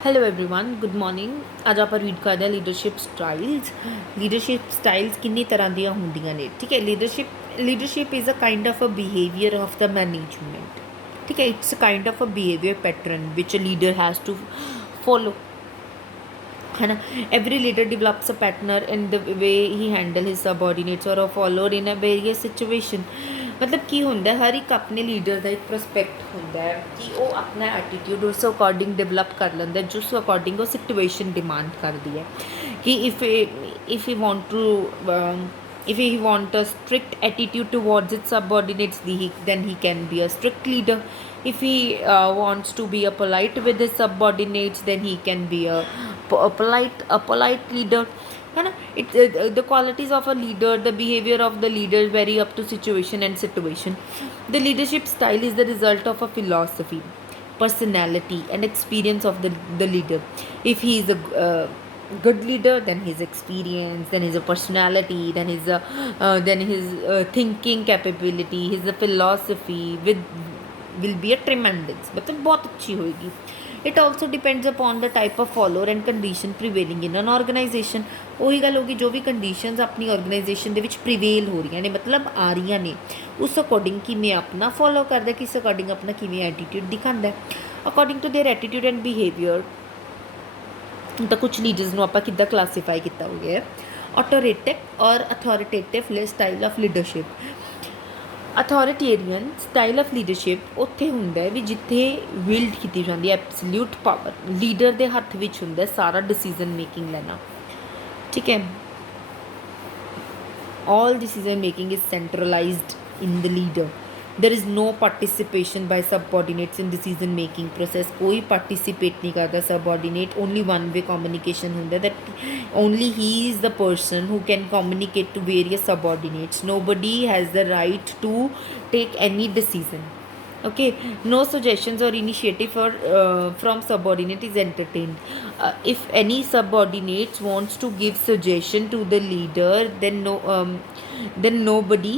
Hello everyone good morning. ਅੱਜ ਆਪਾਂ read ਕਰਦੇ ਹਾਂ ਲੀਡਰਸ਼ਿਪ ਸਟਾਈਲਸ ਕਿੰਨੀ ਤਰ੍ਹਾਂ ਦੀਆਂ ਹੁੰਦੀਆਂ ਨੇ। ਠੀਕ ਹੈ, leadership is a kind of a behaviour of the management. ठीक है, it's a kind of a behaviour pattern which a leader has to follow, है ना। Every leader develops a pattern in the way he handle his subordinates और follower in a various situation. मतलब की होंदा है, हर एक अपने लीडर का एक प्रस्पैक्ट होंदा है कि वो अपना एटीट्यूड उस अकॉर्डिंग डेवलप कर लेंदा है जिस अकॉर्डिंग वो सिचुएशन डिमांड करती है कि if you want to if he want a strict attitude towards its subordinates, then he can be a strict leader. If he wants to be a polite with his subordinates, then he can be a polite leader, है ना। The qualities of a leader, the behavior of the leader vary up to situation and situation. The leadership style is the result of a philosophy, personality and experience of the leader. If he is a good leader, then his experience, then his personality, then his thinking capability, his philosophy will be a tremendous, मतलब बहुत अच्छी होएगी। It also depends upon the type of follower and condition prevailing in an organization. ਉਹੀ ਗੱਲ ਹੋਗੀ, ਜੋ ਵੀ conditions ਆਪਣੀ organisation ਦੇ ਵਿੱਚ ਪ੍ਰੀਵੇਲ ਹੋ ਰਹੀਆਂ ਨੇ, ਮਤਲਬ ਆ ਰਹੀਆਂ ਨੇ, ਉਸ ਅਕੋਰਡਿੰਗ ਕਿਵੇਂ ਆਪਣਾ ਫੋਲੋ ਕਰਦਾ, ਕਿਸ ਅਕੋਰਡਿੰਗ ਆਪਣਾ ਕਿਵੇਂ ਐਟੀਟਿਊਡ ਦਿਖਾਉਂਦਾ। According to their attitude and behaviour ਤਾਂ ਕੁਛ ਲੀਡਰਸ ਨੂੰ ਆਪਾਂ ਕਿੱਦਾਂ ਕਲਾਸੀਫਾਈ ਕੀਤਾ ਹੋ ਗਿਆ, ਆਟੋਰੇਟਿਵ ਔਰ authoritative style of leadership. Authoritarian style of leadership ਉੱਥੇ ਹੁੰਦਾ ਹੈ ਵੀ ਜਿੱਥੇ ਵਿਲਡ ਕੀਤੀ ਜਾਂਦੀ ਹੈ ਐਬਸੋਲਿਊਟ ਪਾਵਰ, ਲੀਡਰ ਦੇ ਹੱਥ ਵਿੱਚ ਹੁੰਦਾ ਸਾਰਾ ਡਿਸੀਜ਼ਨ ਮੇਕਿੰਗ ਲੈਣਾ। ठीक है, all decision making is centralized in the leader. There is no participation by subordinates in decision making process. कोई participate नहीं करता subordinate, only one way communication होता है, that only he is the person who can communicate to various subordinates. Nobody has the right to take any decision. Okay, no suggestions or initiative from subordinate is entertained. If any subordinates wants to give suggestion to the leader, then nobody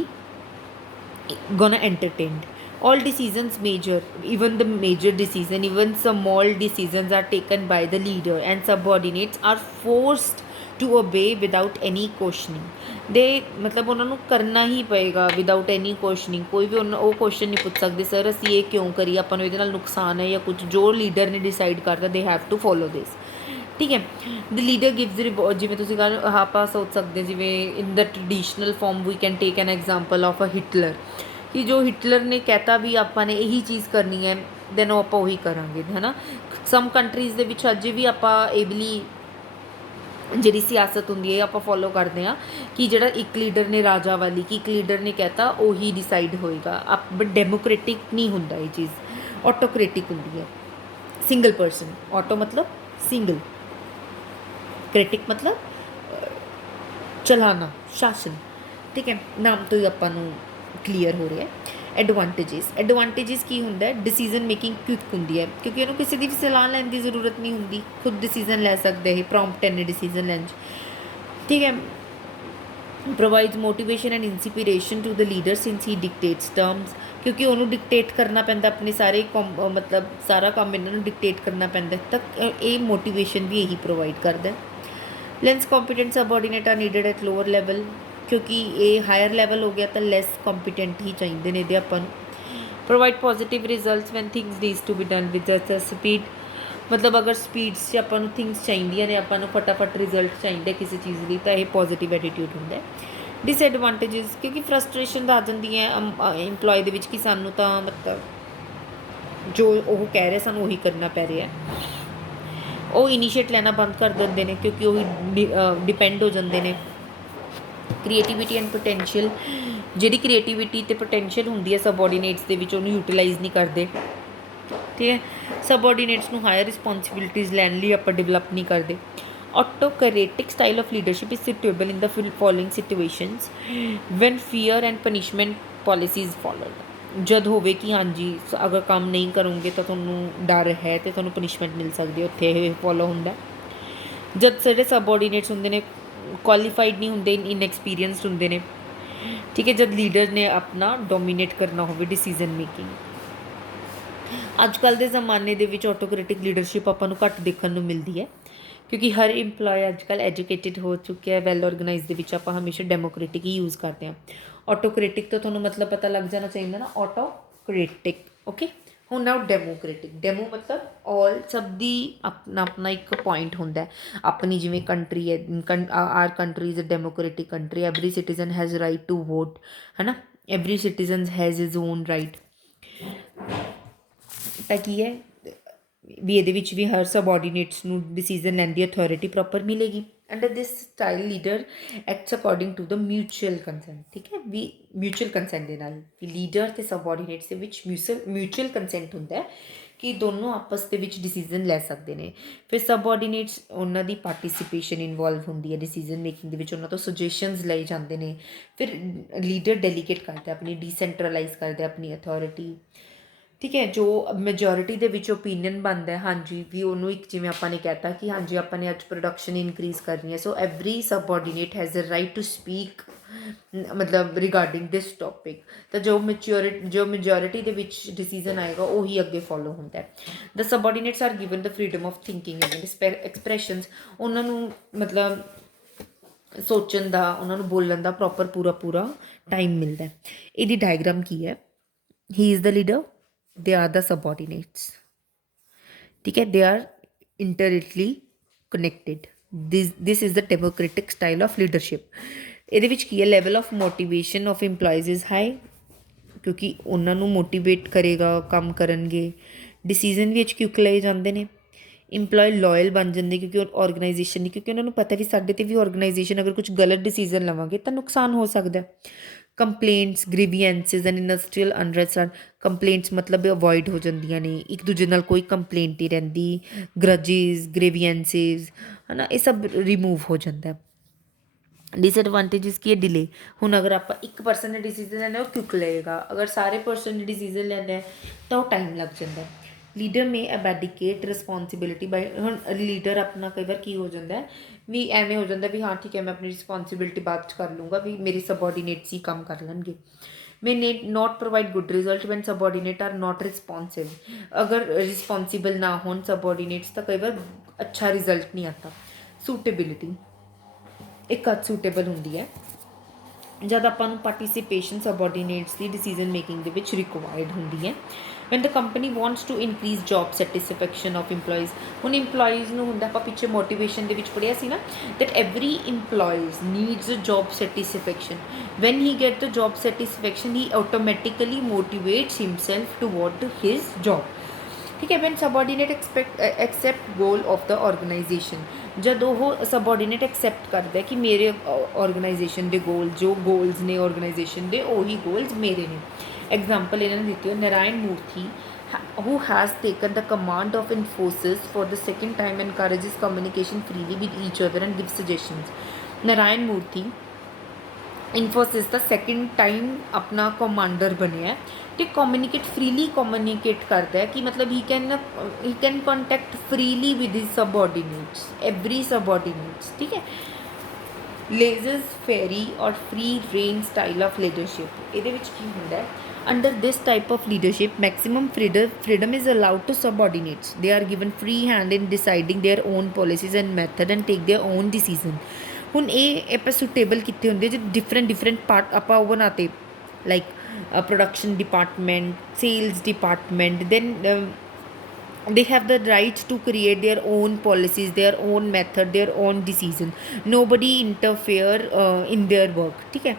gonna entertain. All decisions major, even the major decision, even small decisions are taken by the leader, and subordinates are forced to obey without any questioning. ਦੇ ਮਤਲਬ ਉਹਨਾਂ ਨੂੰ ਕਰਨਾ ਹੀ ਪਏਗਾ without ਐਨੀ ਕੁਐਸ਼ਨਿੰਗ। ਕੋਈ ਵੀ ਉਹ question ਨਹੀਂ ਪੁੱਛ ਸਕਦੇ, ਸਰ ਅਸੀਂ ਇਹ ਕਿਉਂ ਕਰੀਏ, ਆਪਾਂ ਨੂੰ ਇਹਦੇ ਨਾਲ ਨੁਕਸਾਨ ਹੈ ਜਾਂ ਕੁਝ, ਜੋ ਲੀਡਰ ਨੇ ਡਿਸਾਈਡ ਕਰਤਾ ਦੇ ਹੈਵ ਟੂ ਫੋਲੋ ਦਿਸ। ਠੀਕ ਹੈ, ਦ ਲੀਡਰ ਗਿਵਜ਼ ਰਿਵੋਰਡ, ਜਿਵੇਂ ਤੁਸੀਂ ਆਪਾਂ ਸੋਚ ਸਕਦੇ ਜਿਵੇਂ in the traditional forum we can take an example of a Hitler, ਕਿ ਜੋ ਹਿਟਲਰ ਨੇ ਕਹਿਤਾ ਵੀ ਆਪਾਂ ਨੇ ਇਹੀ ਚੀਜ਼ ਕਰਨੀ ਹੈ, ਦੈਨ ਉਹ ਆਪਾਂ ਉਹੀ ਕਰਾਂਗੇ, ਹੈ ਨਾ। ਸਮ ਕੰਟਰੀਜ਼ ਦੇ ਵਿੱਚ ਅਜੇ ਵੀ ਆਪਾਂ ਏਬਲੀ ਜਿਹੜੀ ਸਿਆਸਤ ਹੁੰਦੀ ਹੈ ਆਪਾਂ ਫੋਲੋ ਕਰਦੇ ਹਾਂ ਕਿ ਜਿਹੜਾ ਇੱਕ ਲੀਡਰ ਨੇ ਰਾਜਾ ਵਾਲੀ, ਕਿ ਇੱਕ ਲੀਡਰ ਨੇ ਕਹਿਤਾ ਉਹੀ ਡਿਸਾਈਡ ਹੋਏਗਾ, ਬਟ ਡੈਮੋਕ੍ਰੇਟਿਕ ਨਹੀਂ ਹੁੰਦਾ ਇਹ ਚੀਜ਼, ਆਟੋਕ੍ਰੇਟਿਕ ਹੁੰਦੀ ਹੈ। ਸਿੰਗਲ ਪਰਸਨ, ਆਟੋ ਮਤਲਬ ਸਿੰਗਲ, ਕ੍ਰਿਟਿਕ ਮਤਲਬ ਚਲਾਣਾ, ਸ਼ਾਸਨ। ਠੀਕ ਹੈ, ਨਾਮ ਤੋਂ ਹੀ ਆਪਾਂ ਨੂੰ ਕਲੀਅਰ ਹੋ ਰਿਹਾ। ਐਡਵਾਂਟੇਜਿਸ ਕੀ ਹੁੰਦਾ, ਡਿਸੀਜ਼ਨ ਮੇਕਿੰਗ ਕੁਇਕ ਹੁੰਦੀ ਹੈ ਕਿਉਂਕਿ ਇਹਨੂੰ ਕਿਸੇ ਦੀ ਵੀ ਸਲਾਹ ਲੈਣ ਦੀ ਜ਼ਰੂਰਤ ਨਹੀਂ ਹੁੰਦੀ, ਖੁਦ ਡਿਸੀਜ਼ਨ ਲੈ ਸਕਦਾ ਇਹ, ਪ੍ਰੋਮਪਟ ਐਨੇ ਡਿਸੀਜ਼ਨ ਲੈਣ 'ਚ। ਠੀਕ ਹੈ, provides motivation and inspiration to the leader since he dictates terms, ਕਿਉਂਕਿ ਉਹਨੂੰ ਡਿਕਟੇਟ ਕਰਨਾ ਪੈਂਦਾ ਆਪਣੇ ਸਾਰੇ ਮਤਲਬ ਸਾਰਾ ਕੰਮ ਇਹਨਾਂ ਨੂੰ ਡਿਕਟੇਟ ਕਰਨਾ ਪੈਂਦਾ, ਤਾਂ ਇਹ ਮੋਟੀਵੇਸ਼ਨ ਵੀ ਇਹੀ ਪ੍ਰੋਵਾਈਡ ਕਰਦਾ। Less competent subordinate are needed at lower level, ਕਿਉਂਕਿ ਇਹ ਹਾਇਰ ਲੈਵਲ ਹੋ ਗਿਆ ਤਾਂ ਲੈਸ ਕੰਪੀਟੈਂਟ ਹੀ ਚਾਹੀਦੇ ਨੇ ਇਹਦੇ ਆਪਾਂ ਨੂੰ। Provide positive results when things needs to be done with the speed, ਮਤਲਬ ਅਗਰ ਸਪੀਡਸ 'ਚ ਆਪਾਂ ਨੂੰ ਥਿੰਗਸ ਚਾਹੀਦੀਆਂ ਨੇ, ਆਪਾਂ ਨੂੰ ਫਟਾਫਟ ਰਿਜ਼ਲਟ ਚਾਹੀਦਾ ਕਿਸੇ ਚੀਜ਼ ਲਈ, ਤਾਂ ਇਹ ਪੋਜ਼ੀਟਿਵ ਐਟੀਟਿਊਡ ਹੁੰਦਾ। ਡਿਸਐਡਵਾਂਟੇਜਸ, ਕਿਉਂਕਿ ਫਰਸਟ੍ਰੇਸ਼ਨ ਆ ਜਾਂਦੀ ਹੈ ਇੰਪਲੋਏ ਦੇ ਵਿੱਚ ਕਿ ਸਾਨੂੰ ਤਾਂ ਮਤਲਬ ਜੋ ਉਹ ਕਹਿ ਰਿਹਾ ਸਾਨੂੰ ਉਹੀ ਕਰਨਾ ਪੈ ਰਿਹਾ, ਉਹ ਇਨੀਸ਼ੀਏਟ ਲੈਣਾ ਬੰਦ ਕਰ ਦਿੰਦੇ ਨੇ ਕਿਉਂਕਿ ਉਹੀ ਡਿਪੈਂਡ ਹੋ ਜਾਂਦੇ ਨੇ। ਕ੍ਰੀਏਟੀਵਿਟੀ ਐਂਡ ਪੋਟੈਂਸ਼ੀਅਲ, ਜਿਹੜੀ ਕ੍ਰੀਏਟੀਵਿਟੀ ਅਤੇ ਪੋਟੈਂਸ਼ੀਅਲ ਹੁੰਦੀ ਹੈ ਸਬऑर्डिनेट्स ਦੇ ਵਿੱਚ, ਉਹਨੂੰ ਯੂਟੀਲਾਈਜ਼ ਨਹੀਂ ਕਰਦੇ। ਠੀਕ ਹੈ, ਸਬऑर्डिनेट्स ਨੂੰ ਹਾਇਰ ਰਿਸਪੋਂਸੀਬਿਲਿਟੀਜ਼ ਲੈਣ ਲਈ ਆਪਾਂ ਡਿਵੈਲਪ ਨਹੀਂ ਕਰਦੇ। Autocratic style of leadership is suitable in the following situations when fear and punishment policies followed, ਜਦ ਹੋਵੇ ਕਿ ਹਾਂਜੀ ਅਗਰ ਕੰਮ ਨਹੀਂ ਕਰੋਗੇ ਤਾਂ ਤੁਹਾਨੂੰ ਡਰ ਹੈ ਅਤੇ ਤੁਹਾਨੂੰ ਪਨਿਸ਼ਮੈਂਟ ਮਿਲ ਸਕਦੀ ਹੈ, ਉੱਥੇ ਇਹ ਫੋਲੋ ਹੁੰਦਾ। ਜਦ ਜਿਹੜੇ ਸਬऑर्डिनेट्स ਹੁੰਦੇ ਨੇ ਕੁਆਲੀਫਾਈਡ ਨਹੀਂ ਹੁੰਦੇ, ਇਨਐਕਸਪੀਰੀਅੰਸਡ ਹੁੰਦੇ ਨੇ। ਠੀਕ ਹੈ, ਜਦ ਲੀਡਰ ਨੇ ਆਪਣਾ ਡੋਮੀਨੇਟ ਕਰਨਾ ਹੋਵੇ ਡਿਸੀਜ਼ਨ ਮੇਕਿੰਗ। ਅੱਜ ਕੱਲ੍ਹ ਦੇ ਜ਼ਮਾਨੇ ਦੇ ਵਿੱਚ ਆਟੋਕ੍ਰੈਟਿਕ ਲੀਡਰਸ਼ਿਪ ਆਪਾਂ ਨੂੰ ਘੱਟ ਦੇਖਣ ਨੂੰ ਮਿਲਦੀ ਹੈ, ਕਿਉਂਕਿ ਹਰ ਇੰਪਲੋਏ ਅੱਜ ਕੱਲ੍ਹ ਐਜੂਕੇਟਿਡ ਹੋ ਚੁੱਕਿਆ ਹੈ, ਵੈਲ ਆਰਗੇਨਾਈਜ਼ ਦੇ ਵਿੱਚ ਆਪਾਂ ਹਮੇਸ਼ਾ ਡੈਮੋਕ੍ਰੇਟਿਕ ਹੀ ਯੂਜ਼ ਕਰਦੇ ਹਾਂ। ਆਟੋਕ੍ਰੈਟਿਕ ਤੋਂ ਤੁਹਾਨੂੰ ਮਤਲਬ ਪਤਾ ਲੱਗ ਜਾਣਾ ਚਾਹੀਦਾ ਨਾ, ਆਟੋਕ੍ਰੈਟਿਕ, ਓਕੇ। ਹੁਣ ਨਾਓ ਡੈਮੋਕ੍ਰੇਟਿਕ, ਡੈਮੋ ਮਤਲਬ ਆਲ, ਸਭ ਦੀ ਆਪਣਾ ਆਪਣਾ ਇੱਕ ਪੁਆਇੰਟ ਹੁੰਦਾ ਹੈ। ਆਪਣੀ ਜਿਵੇਂ ਕੰਟਰੀ ਹੈ, our country is a democratic country, every citizen has right to vote, ਹੈ ਨਾ, every citizen has his own right. ਤਾਂ ਕੀ ਹੈ ਵੀ ਇਹਦੇ ਵਿੱਚ ਵੀ ਹਰ ਸਬਆਰਡੀਨੇਟਸ ਨੂੰ ਡਿਸੀਜ਼ਨ ਲੈਣ ਦੀ ਅਥੋਰਿਟੀ ਪ੍ਰੋਪਰ ਮਿਲੇਗੀ। Under this style leader acts according to the mutual consent, ਠੀਕ ਹੈ, ਵੀ ਮਿਊਚੁਅਲ ਕੰਸੈਂਟ ਦੇ ਨਾਲ ਵੀ ਲੀਡਰ ਅਤੇ ਸਬਆਰਡੀਨੇਟਸ ਦੇ ਵਿੱਚ ਮਿਊਚੁਅਲ ਕੰਸੈਂਟ ਹੁੰਦਾ ਹੈ ਕਿ ਦੋਨੋਂ ਆਪਸ ਦੇ ਵਿੱਚ ਡਿਸੀਜ਼ਨ ਲੈ ਸਕਦੇ ਨੇ। ਫਿਰ ਸਬਆਰਡੀਨੇਟਸ, ਉਹਨਾਂ ਦੀ ਪਾਰਟੀਸਿਪੇਸ਼ਨ ਇਨਵੋਲਵ ਹੁੰਦੀ ਹੈ ਡਿਸੀਜ਼ਨ ਮੇਕਿੰਗ ਦੇ ਵਿੱਚ, ਉਹਨਾਂ ਤੋਂ ਸੁਜੈਸ਼ਨਸ ਲਏ ਜਾਂਦੇ ਨੇ। ਫਿਰ ਲੀਡਰ ਡੈਲੀਗੇਟ ਕਰਦਾ, ਆਪਣੀ ਡੀਸੈਂਟਰਲਾਈਜ਼ ਕਰਦਾ ਆਪਣੀ ਅਥੋਰਿਟੀ, ਠੀਕ ਹੈ। ਜੋ ਮੈਜੋਰਿਟੀ ਦੇ ਵਿੱਚ ਓਪੀਨੀਅਨ ਬਣਦਾ ਹਾਂਜੀ ਵੀ ਉਹਨੂੰ ਇੱਕ, ਜਿਵੇਂ ਆਪਾਂ ਨੇ ਕਹਿਤਾ ਕਿ ਹਾਂਜੀ ਆਪਾਂ ਨੇ ਅੱਜ ਪ੍ਰੋਡਕਸ਼ਨ ਇਨਕਰੀਜ਼ ਕਰਨੀ ਹੈ, so every subordinate has a right to speak, ਮਤਲਬ ਰਿਗਾਰਡਿੰਗ ਦਿਸ ਟੋਪਿਕ। ਤਾਂ ਜੋ ਮੈਜੋਰਿਟੀ ਦੇ ਵਿੱਚ ਡਿਸੀਜ਼ਨ ਆਏਗਾ ਉਹੀ ਅੱਗੇ ਫੋਲੋ ਹੁੰਦਾ ਹੈ। The subordinates are given the freedom of thinking and expressions, ਉਹਨਾਂ ਨੂੰ ਮਤਲਬ ਸੋਚਣ ਦਾ, ਉਹਨਾਂ ਨੂੰ ਬੋਲਣ ਦਾ ਪ੍ਰੋਪਰ ਪੂਰਾ ਟਾਈਮ ਮਿਲਦਾ ਹੈ। ਇਹਦੀ ਡਾਇਗਰਾਮ ਕੀ ਹੈ, ਹੀ is the leader, they are the subordinates, ठीक है, they are interly connected, this is the democratic style of leadership। ਇਹਦੇ ਵਿੱਚ ਕੀ ਹੈ, level of motivation of employees is high, ਕਿਉਂਕਿ ਉਹਨਾਂ ਨੂੰ ਮੋਟੀਵੇਟ ਕਰੇਗਾ, ਕੰਮ ਕਰਨਗੇ, ਡਿਸੀਜ਼ਨ ਵੀ ਕੁਇਕ ਲਏ ਜਾਂਦੇ ਨੇ, ਇੰਪਲੋਏ ਲੋਇਲ ਬਣ ਜਾਂਦੇ ਕਿਉਂਕਿ ਆਰਗੇਨਾਈਜੇਸ਼ਨ ਨਹੀਂ, ਕਿਉਂਕਿ ਉਹਨਾਂ ਨੂੰ ਪਤਾ ਵੀ ਸਾਡੇ 'ਤੇ ਵੀ ਆਰਗੇਨਾਈਜੇਸ਼ਨ ਅਗਰ ਕੁਝ ਗਲਤ ਡਿਸੀਜ਼ਨ ਲਵਾਂਗੇ ਤਾਂ ਨੁਕਸਾਨ ਹੋ ਸਕਦਾ। Complaints, grievances and industrial unrest are, complaints ਮਤਲਬ ਅਵੋਇਡ ਹੋ ਜਾਂਦੀਆਂ ਨੇ, ਇੱਕ ਦੂਜੇ ਨਾਲ ਕੋਈ ਕੰਪਲੇਂਟ ਨਹੀਂ ਰਹਿੰਦੀ, ਗਰਜਿਸ, ਗ੍ਰੀਵੀਐਂਸਿਸ, ਹੈ ਨਾ, ਇਹ ਸਭ ਰਿਮੂਵ ਹੋ ਜਾਂਦਾ। डिसएडवांटेजेस की है, डिले। ਹੁਣ ਅਗਰ ਆਪਾਂ ਇੱਕ ਪਰਸਨ ਨੇ ਡਿਸੀਜ਼ਨ ਲੈਣਾ ਉਹ ਕਿਉਂ ਲਏਗਾ, ਅਗਰ ਸਾਰੇ ਪਰਸਨ ਨੇ ਡਿਸੀਜ਼ਨ ਲੈਣਾ ਹੈ ਤਾਂ ਉਹ ਟਾਈਮ ਲੱਗ ਜਾਂਦਾ। ਲੀਡਰ ਮੇ ਅਬੈਡੀਕੇਟ ਰਿਸਪੋਂਸਿਬਿਲਿਟੀ ਬਾਈ, ਹੁਣ ਲੀਡਰ ਆਪਣਾ ਕਈ ਵਾਰ ਕੀ ਹੋ ਜਾਂਦਾ ਵੀ ਐਵੇਂ ਹੋ ਜਾਂਦਾ ਵੀ ਹਾਂ ਠੀਕ ਹੈ ਮੈਂ ਆਪਣੀ ਰਿਸਪੋਂਸਿਬਿਲਿਟੀ ਬਾਅਦ 'ਚ ਕਰ ਲੂੰਗਾ, ਵੀ ਮੇਰੇ ਸਬਆਰਡੀਨੇਟਸ ਹੀ ਕੰਮ ਕਰ ਲੈਣਗੇ। may not provide good result when subordinate are not responsive, अगर रिस्पॉन्सिबल ना हो सबॉर्डिनेट्स तो कई बार अच्छा रिजल्ट नहीं आता। सूटेबिलिटी एक हद सूटेबल होंगी है जब ਆਪਾਂ ਨੂੰ ਪਾਰਟੀਸਿਪੇਸ਼ਨ ਸਬਆਰਡੀਨੇਟਸ ਦੀ ਡਿਸੀਜ਼ਨ ਮੇਕਿੰਗ ਦੇ ਵਿੱਚ ਰਿਕਵਾਇਰਡ ਹੁੰਦੀ ਹੈ। When the company wants to increase job satisfaction of employees, ਹੁਣ ਇੰਪਲੋਈਜ਼ ਨੂੰ ਹੁੰਦਾ, ਆਪਾਂ ਪਿੱਛੇ ਮੋਟੀਵੇਸ਼ਨ ਦੇ ਵਿੱਚ ਪੜ੍ਹਿਆ ਸੀ ਨਾ, that every employees needs job satisfaction, when he get the job satisfaction he automatically motivates himself toward his job, ठीक है। When subordinate accept goal of the organisation, जब वो सबॉर्डिनेट एक्सेप्ट करता है कि मेरे ऑर्गेनाइजेशन के गोल, जो गोल्स ने ऑर्गेनाइजेशन के वही गोल्स मेरे ने। एग्जाम्पल इन्होंने दी हो, नारायण मूर्ति who has taken the command of Infosys for the second time encourages communication freely with each other and gives suggestions। Narayan Murthy Infosys ਦਾ ਸੈਕਿੰਡ ਟਾਈਮ ਆਪਣਾ ਕਮਾਂਡਰ ਬਣਿਆ ਅਤੇ ਕਮਿਊਨੀਕੇਟ ਫਰੀਲੀ ਕਮਿਊਨੀਕੇਟ ਕਰਦਾ ਹੈ ਕਿ ਮਤਲਬ ਹੀ can contact freely with his subordinates, every subordinates, ਠੀਕ ਹੈ। ਲੇਜ਼ਰਸ ਫੇਰੀ ਔਰ free rein style of leadership, ਇਹਦੇ ਵਿੱਚ ਕੀ ਹੁੰਦਾ ਹੈ, under this type of leadership maximum freedom is allowed to subordinates, they are given free hand in deciding their own policies and method and take their own decision। ਹੁਣ ਇਹ ਆਪਾਂ suitable ਕੀਤੇ ਹੁੰਦੇ ਜੇ ਡਿਫਰੈਂਟ ਪਾਰਟ ਆਪਾਂ ਉਹ ਬਣਾਤੇ, like production department, sales department, then they have the right to create their own policies, their own method, their own decision, nobody interfere in their work, ठीक है।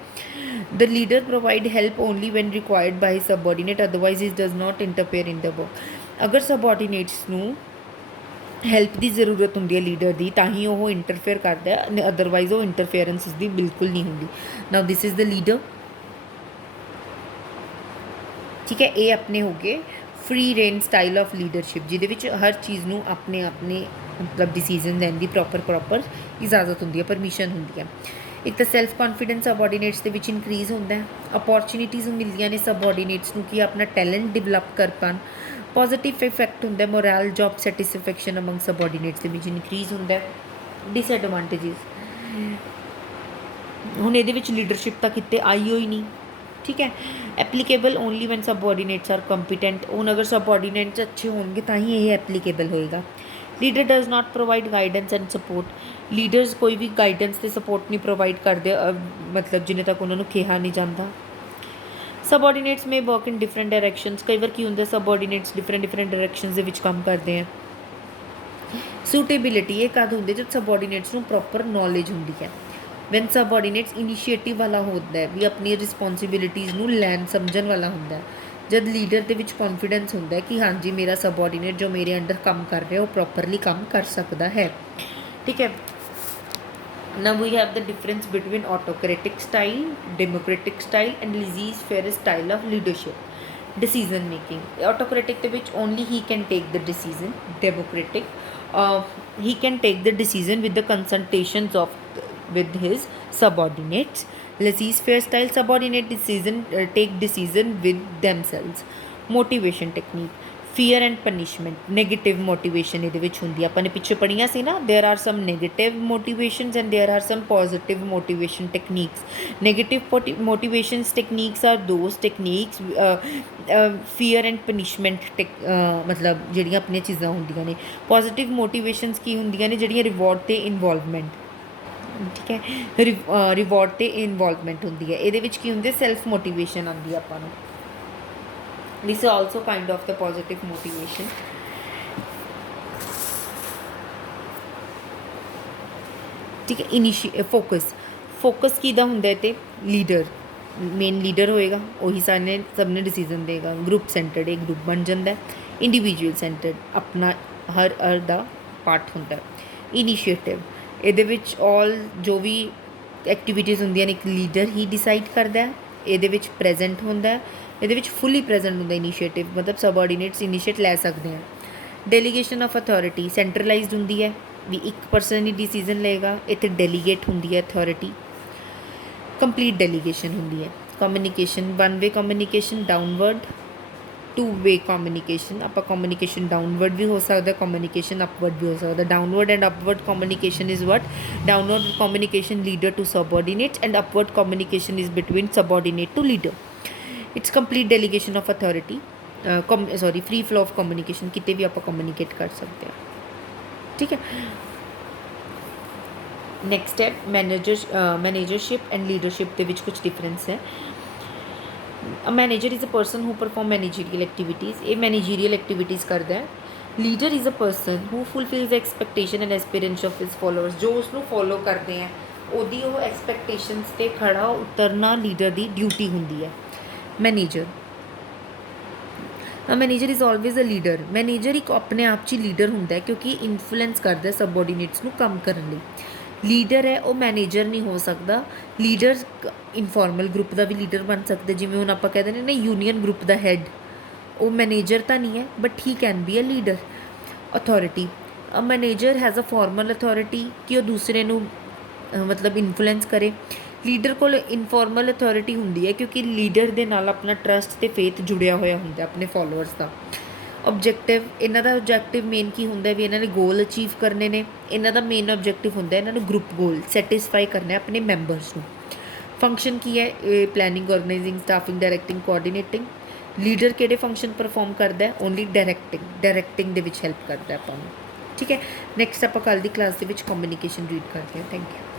the leader provide help only when required by his subordinate, otherwise he does not interfere in the work। ਅਗਰ subordinates ਨੂੰ help ਦੀ ਜ਼ਰੂਰਤ ਹੁੰਦੀ ਹੈ leader ਦੀ ਤਾਂ ਹੀ ਉਹ interfere ਕਰਦਾ ਹੈ, ਅਦਰਵਾਈਜ਼ ਉਹ ਇੰਟਰਫੇਅਰੈਂਸ ਦੀ ਬਿਲਕੁਲ ਨਹੀਂ ਹੁੰਦੀ। ਨਾਓ ਦਿਸ ਇਜ਼ ਦ ਲੀਡਰ, ਠੀਕ ਹੈ। ਇਹ ਆਪਣੇ ਹੋ ਗਏ free rein style of leadership, ਜਿਹਦੇ ਵਿੱਚ ਹਰ ਚੀਜ਼ ਨੂੰ ਆਪਣੇ ਮਤਲਬ ਡਿਸੀਜ਼ਨ ਲੈਣ ਦੀ ਪ੍ਰੋਪਰ ਇਜਾਜ਼ਤ ਹੁੰਦੀ ਹੈ, ਪਰਮਿਸ਼ਨ ਹੁੰਦੀ ਹੈ। ਇੱਕ ਤਾਂ ਸੈਲਫ ਕੌਨਫੀਡੈਂਸ ਸਬਆਰਡੀਨੇਟਸ ਦੇ ਵਿੱਚ ਇਨਕਰੀਜ਼ ਹੁੰਦਾ ਹੈ, ਅਪੋਰਚੁਨਿਟੀਜ਼ ਮਿਲਦੀਆਂ ਨੇ ਸਬਆਰਡੀਨੇਟਸ ਨੂੰ ਕਿ ਆਪਣਾ ਟੈਲੈਂਟ ਡਿਵੈਲਪ ਕਰ ਪਾਉਣ, ਪੋਜ਼ੀਟਿਵ ਇਫੈਕਟ ਹੁੰਦਾ, ਮੋਰਲ ਜੋਬ ਸੈਟਿਸਫੈਕਸ਼ਨ ਅਮੰਗ ਸਬਆਰਡੀਨੇਟਸ ਦੇ ਵਿੱਚ ਇਨਕਰੀਜ਼ ਹੁੰਦਾ। ਡਿਸਐਡਵਾਂਟੇਜਿਸ, ਹੁਣ ਇਹਦੇ ਵਿੱਚ ਲੀਡਰਸ਼ਿਪ ਤਾਂ ਕਿਤੇ ਆਈ ਹੋਈ ਨਹੀਂ, ठीक है। Applicable only when subordinates are competent. हुण अगर सबऑर्डिनेट्स अच्छे होंगे तो ही ये एप्लीकेबल होएगा। Leader does not provide guidance and support. Leaders कोई भी गाइडेंस ते सपोर्ट नहीं प्रोवाइड करते, मतलब जिन्हें तक उन्होंने कहा नहीं जाता। सबऑर्डिनेट्स में वर्क इन डिफरेंट डायरैक्शनस। कई बार की होंगे सबऑर्डिनेट्स डिफरेंट डायरैक्शनस दे विच काम करते हैं। सूटेबिलिटी ये कद होंगे जब सबऑर्डिनेट्स नूं प्रॉपर नॉलेज होंदी है। वैन सबऑर्डिनेट्स इनीशिएटिव वाला होता है भी अपनी रिस्पॉन्सिबिलिटीज़ नूं लैन समझण वाला होंदा है। जब लीडर दे विच कॉन्फिडेंस होंदा है कि हाँ जी मेरा सबऑर्डिनेट जो मेरे अंडर काम कर रहा है वो प्रॉपरली काम कर सकता है। ठीक है। Now we have the difference between autocratic style, democratic style and laissez-faire style of leadership. Decision making. Autocratic ਦੇ ਵਿੱਚ only he can take the decision. Democratic, he can take the decision with the consultations of with his subordinates. Laissez-faire style subordinate take decision with themselves. Motivation technique. Fear and punishment. Negative motivation ਇਹਦੇ ਵਿੱਚ ਹੁੰਦੀ ਆ, ਆਪਾਂ ਨੇ ਪਿੱਛੇ ਪੜ੍ਹੀਆਂ ਸੀ ਨਾ। There are some negative motivations and there are some positive motivation techniques. Negative motivations techniques are those techniques fear and punishment ਮਤਲਬ ਜਿਹੜੀਆਂ ਆਪਣੀਆਂ ਚੀਜ਼ਾਂ ਹੁੰਦੀਆਂ ਨੇ। ਪੋਜ਼ਿਟਿਵ ਮੋਟੀਵੇਸ਼ਨਸ ਕੀ ਹੁੰਦੀਆਂ ਨੇ, ਜਿਹੜੀਆਂ ਰਿਵਾਰਡ ਤੇ ਇਨਵੋਲਵਮੈਂਟ, ਠੀਕ ਹੈ, ਰਿਵਾਰਡ ਤੇ ਇਨਵੋਲਵਮੈਂਟ ਹੁੰਦੀ ਹੈ। ਇਹਦੇ ਵਿੱਚ ਕੀ ਹੁੰਦੇ, ਸੈਲਫ ਮੋਟੀਵੇਸ਼ਨ ਆਉਂਦੀ ਆਪਾਂ ਨੂੰ। This is also kind of the positive motivation. ठीक है। फोकस किदा हुंदा है ते लीडर, मेन लीडर होएगा, वही सबने डिसीजन देगा। ग्रुप सेंटर्ड एक ग्रुप बन जाता है। इंडिविजुअल सेंटर्ड अपना हर दा पार्ट होंदा है। इनीशिएटिव ਇਹਦੇ ਵਿੱਚ ऑल जो भी एक्टिविटीज़ ਹੁੰਦੀਆਂ ਨੇ एक लीडर ही डिसाइड करता है। ਇਹਦੇ ਵਿੱਚ प्रेजेंट होंदा है, ਇਹਦੇ ਵਿੱਚ ਫੁੱਲੀ ਪ੍ਰੈਜ਼ੈਂਟ ਹੁੰਦਾ ਇਨੀਸ਼ੀਏਟਿਵ, ਮਤਲਬ ਸਬਆਰਡੀਨੇਟਸ ਇਨੀਸ਼ੀਏਟ ਲੈ ਸਕਦੇ ਆ। ਡੈਲੀਗੇਸ਼ਨ ਆਫ ਅਥਾਰਟੀ ਸੈਂਟਰਲਾਈਜ਼ਡ ਹੁੰਦੀ ਹੈ ਵੀ ਇੱਕ ਪਰਸਨ ਹੀ ਡਿਸੀਜ਼ਨ ਲਏਗਾ। ਇੱਥੇ ਡੈਲੀਗੇਟ ਹੁੰਦੀ ਹੈ ਅਥਾਰਟੀ। ਕੰਪਲੀਟ ਡੈਲੀਗੇਸ਼ਨ ਹੁੰਦੀ ਹੈ। Communication one way communication, downward two way communication. ਆਪਾਂ ਕਮਿਊਨੀਕੇਸ਼ਨ ਡਾਊਨਵਰਡ ਵੀ ਹੋ ਸਕਦਾ, ਕਮਿਊਨੀਕੇਸ਼ਨ ਅਪਵਰਡ ਵੀ ਹੋ ਸਕਦਾ। Downward and upward communication is what, downward communication leader to subordinates and upward communication is between subordinate to leader. It's complete delegation of authority, free flow of communication, कितने भी आप communicate कर सकते हैं। ठीक है। नैक्सट है मैनेजरशिप एंड लीडरशिप के विच कुछ डिफरेंस है। A manager is a person who perform managerial activities. ये मैनेजरियल एक्टिविटीज़ करता है। Leader is a person who fulfils expectation and aspirations of his followers. जो उसको फॉलो करते हैं ਉਹਦੀ ਉਹ ਐਕਸਪੈਕਟੇਸ਼ਨਸ 'ਤੇ ਖੜਾ ਉਤਰਨਾ ਲੀਡਰ ਦੀ ਡਿਊਟੀ ਹੁੰਦੀ ਹੈ। Manager is always a leader. Manager एक अपने आप 'ਚ लीडर होंगे क्योंकि इन्फ्लुएंस करता सबऑर्डिनेट्स ਨੂੰ ਕੰਮ ਕਰਨ ਲਈ। लीडर है वो मैनेजर नहीं हो सकता। लीडर इनफॉर्मल ग्रुप का भी लीडर बन सकते, जिमें हुण आपां कहते हैं ना यूनीयन ग्रुप का हैड, वो मैनेजर तो नहीं है but he can be a leader. Authority, a manager has a formal authority कि वो दूसरे ਨੂੰ मतलब इन्फ्लुएंस करे। लीडर को इनफॉर्मल अथॉरिटी होंगी है क्योंकि लीडर के नाल अपना ट्रस्ट तो फेथ जुड़िया होया होंगे अपने फॉलोअर्स का। ऑब्जेक्टिव, इन्हों का ऑब्जेक्टिव मेन की होंगे भी इन्होंने गोल अचीव करने ने। इन्हों का मेन ऑब्जेक्टिव होंगे इन्होंने ग्रुप गोल सैटिस्फाई करना है अपने मैंबरस को। फंक्शन की है, planning, organising, staffing, directing, coordinating. Leader किहड़े फंक्शन परफॉर्म करता है, ओनली डायरैक्टिंग दे विच हैल्प करता है अपन। ठीक है। नैक्सट आप कल की क्लास के कम्युनिकेशन रीड करते हैं। Thank you.